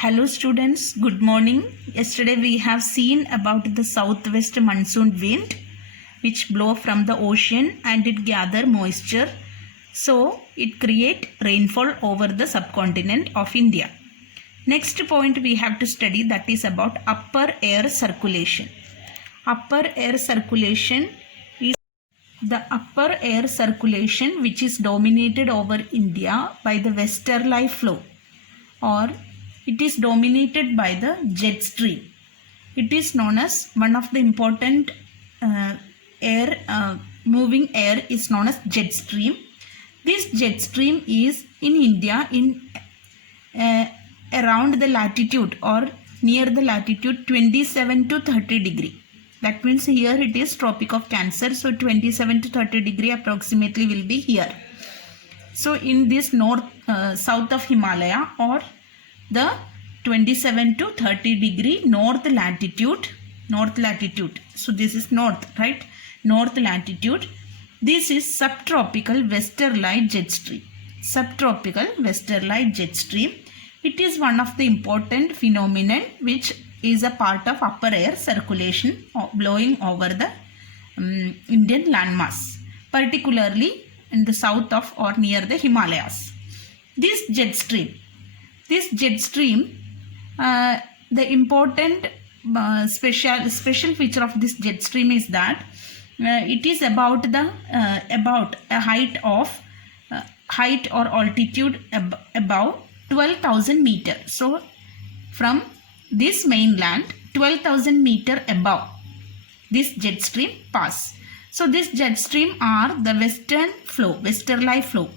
Hello students, good morning. Yesterday we have seen about the southwest monsoon wind which blow from the ocean and it gather moisture. So it create rainfall over the subcontinent of India. Next point we have to study, that is about upper air circulation. Upper air circulation is the upper air circulation which is dominated over India by the westerly flow, or it is dominated by the jet stream. It is known as one of the important moving air is known as jet stream. This jet stream is in India in around the latitude or near the latitude 27 to 30 degree. That means here it is Tropic of Cancer. So 27 to 30 degree approximately will be here. So in this south of Himalaya, or the 27 to 30 degree north latitude. So this is north, right? North latitude. This is subtropical westerly jet stream. Subtropical westerly jet stream. It is one of the important phenomenon which is a part of upper air circulation blowing over the Indian landmass, particularly in the south of or near the Himalayas. This jet stream, the important special feature of this jet stream is that it is about a height or altitude above 12,000 meter. So from this mainland 12,000 meter above this jet stream pass. So this jet stream are the westerly flow.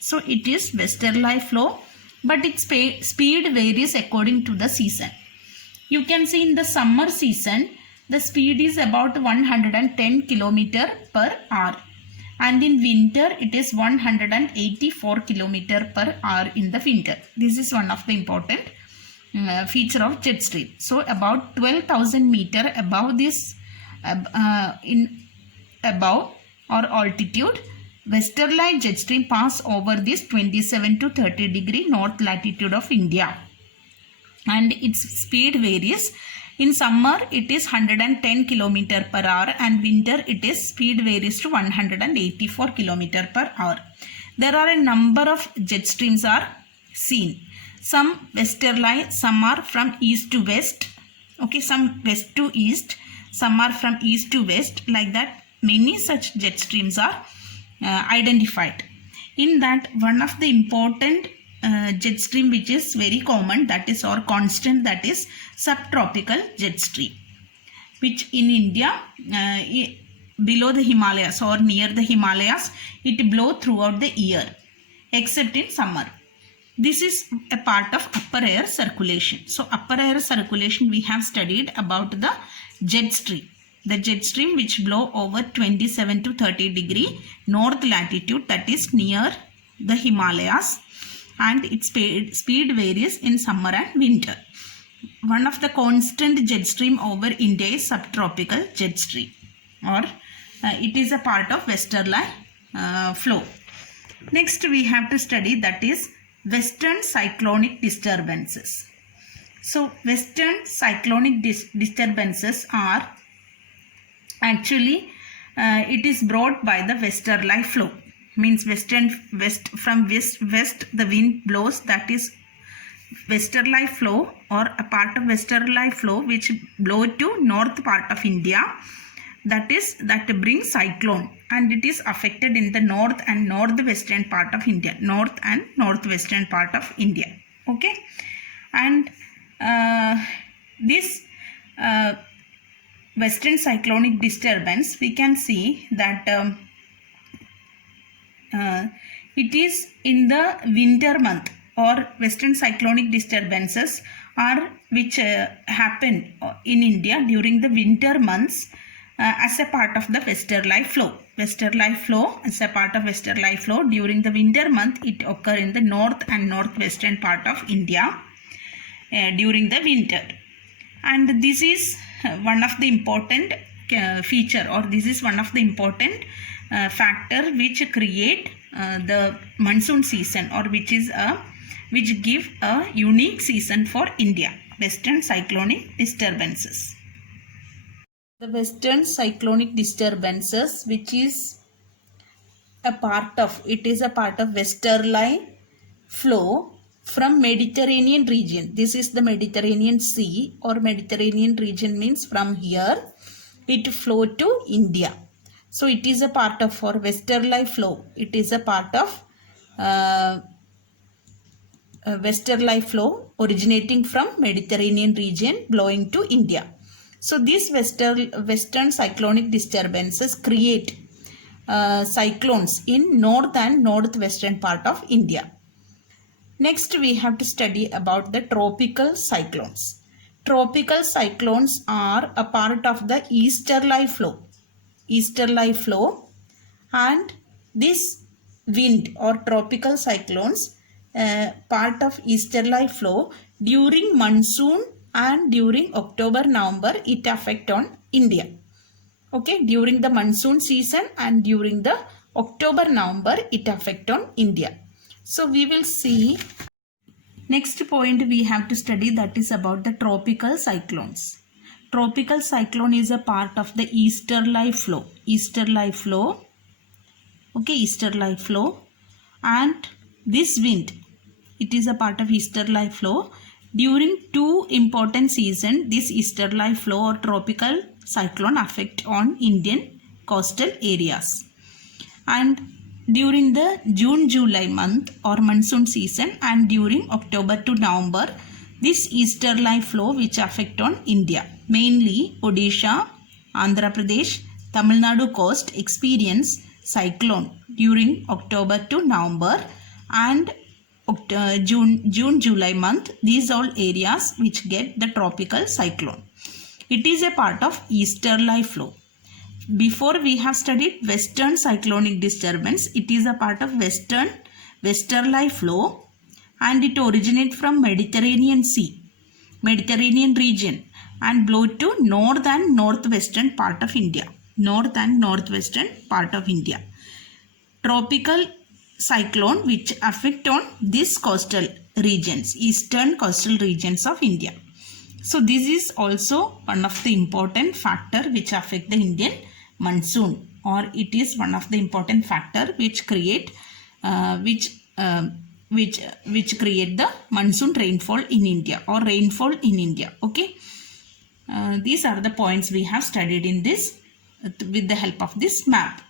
So it is westerly flow, but its speed varies according to the season. You can see in the summer season, the speed is about 110 km per hour. And in winter, it is 184 km per hour in the winter. This is one of the important feature of jet stream. So about 12,000 meter above this, above or altitude, westerly jet stream pass over this 27 to 30 degree north latitude of India, and its speed varies. In summer it is 110 km per hour, and winter it is speed varies to 184 km per hour. There are a number of jet streams are seen. Some westerly, some are from east to west. Okay, some west to east, some are from east to west. Like that, many such jet streams are identified. In that, one of the important jet stream which is very common, that is or constant, that is subtropical jet stream, which in India below the Himalayas or near the Himalayas, it blow throughout the year except in summer. This is a part of upper air circulation. So upper air circulation we have studied about the jet stream. The jet stream which blow over 27 to 30 degree north latitude, that is near the Himalayas, and its speed varies in summer and winter. One of the constant jet stream over India is subtropical jet stream, or it is a part of westerly flow. Next we have to study, that is western cyclonic disturbances. So western cyclonic disturbances are actually it is brought by the westerly flow. Means from west the wind blows, that is westerly flow, or a part of westerly flow which blow to north part of India, that brings cyclone, and it is affected in the north and northwestern part of India, okay. And this western cyclonic disturbance, we can see that it is in the winter month, or western cyclonic disturbances are which happen in India during the winter months as a part of the westerly flow. As a part of westerly flow during the winter month, it occur in the north and northwestern part of India during the winter. And this is one of the important feature, or this is one of the important factor which create the monsoon season, or which is a which give a unique season for India. Western cyclonic disturbances. The western cyclonic disturbances, which is a part of westerly flow from Mediterranean region. This is the Mediterranean Sea, or Mediterranean region means from here it flow to India. So it is a part of for westerly flow. It is a part of westerly flow originating from Mediterranean region blowing to India. So these western cyclonic disturbances create cyclones in north and northwestern part of India. Next, we have to study about the tropical cyclones. Tropical cyclones are a part of the easterly flow. And this wind or tropical cyclones part of easterly flow during monsoon and during October-November it affect on India. Okay, during the monsoon season and during the October-November it affect on India. So we will see next point we have to study, that is about the tropical cyclones. Tropical cyclone is a part of the easterly flow. Okay, easterly flow, and this wind, it is a part of easterly flow. During two important seasons, this easterly flow or tropical cyclone affect on Indian coastal areas. And during the June-July month or monsoon season and during October to November, this easterly flow which affect on India. Mainly Odisha, Andhra Pradesh, Tamil Nadu coast experience cyclone during October to November and June-July month. These all areas which get the tropical cyclone. It is a part of easterly flow. Before we have studied western cyclonic disturbance. It is a part of westerly flow and it originates from Mediterranean Sea, Mediterranean region, and blow to north and northwestern part of India. Tropical cyclone which affect on these coastal regions, eastern coastal regions of India. So this is also one of the important factor which affect the Indian monsoon, or it is one of the important factor which create which create the monsoon rainfall in India or rainfall in India. Okay, these are the points we have studied in this with the help of this map.